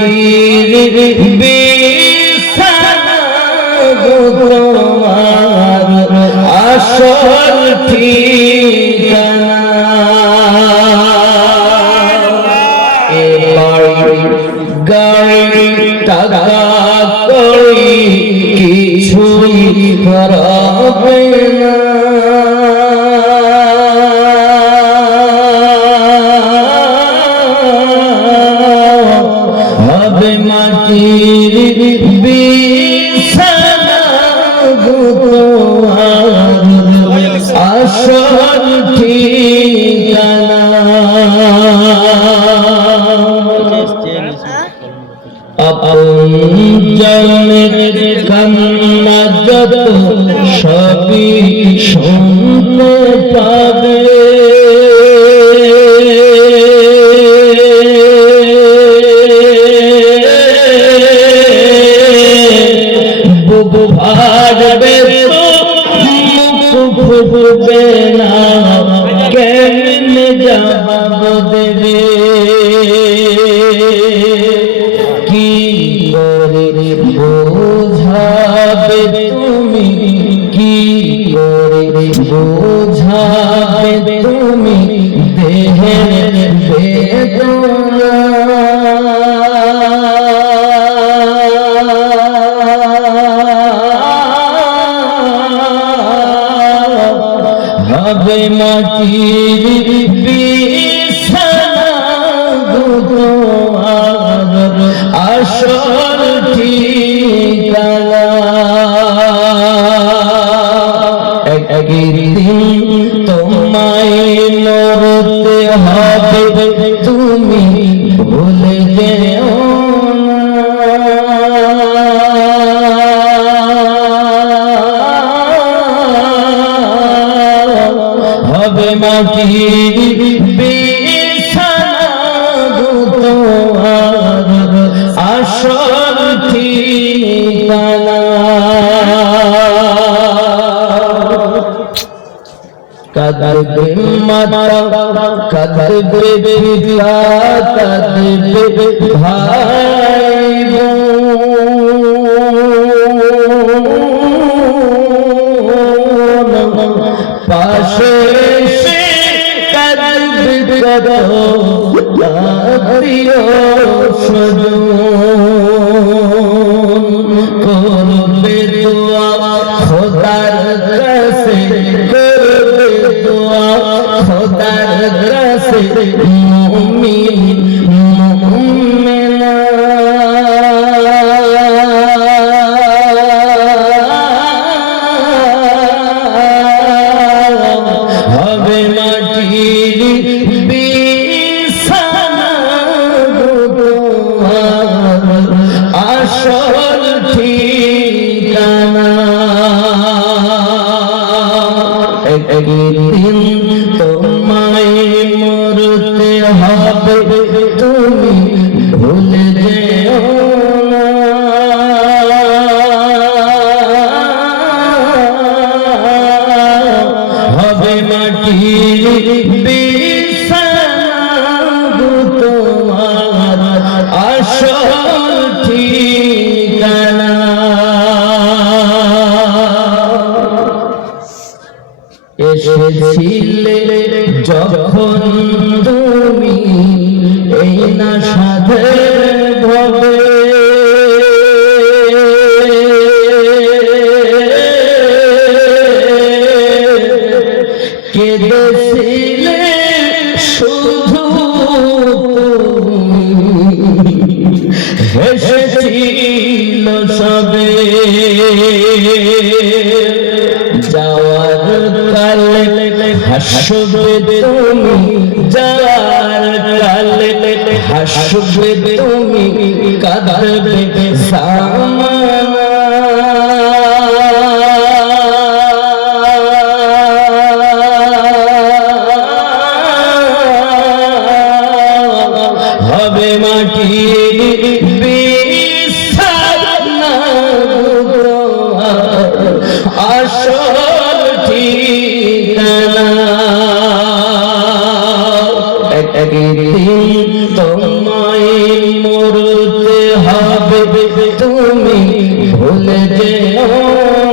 মাটির বিছানা তোমার আসল ঠিকানা এ বাড়ি গাড়ি টাকা করি কিছুই হবে না হবে মাটির বিছানা তোমার আসল ঠিকানা আপন জনের কান্না যত সবই শুনতে পাবে বুবু ভারবে তো মুখ ফুটবে না কেমনে জবাব দেবে কি করে বোঝাবে তুমি কি করে বোঝাবে তুমি দেহের বেদনা হবে মাটির বিছানা তোমার আসল ঠিকানা একদিন তোমায় মরতে হবে তুমি ভুলে যেও হবে মাটির বিছানা তোমার আসল ঠিকানা কাঁদবে মাতা কাঁদবে পিতা কাঁদবে ভাই বোন পাশে সে কাঁদবে আত্মীয় স্বজন করবে দোয়া খোদার কাছে করবে দোয়া খোদার কাছে মুমিন মুমিনা হবে মাটির বিছানা তোমার আসল ঠিকানা একদিন তোমায় মরতে হবে তুমি ভুলে যেও না হবে মাটির বিছানা তোমার আসল ঠিকানা এসেছিলে যখন তুমি এই না সাধের ভবে কেঁদেছিলে শুধু হেসেছিল সবে যাওয়ার কালে হাসবে তুমি যাওয়ার কালে হাসবে তুমি কাঁদবে সামানা হবে মাটির বিছানা তোমার আসল ঠিকানা একদিন তোমায় মরতে তুমি ভুলে যেও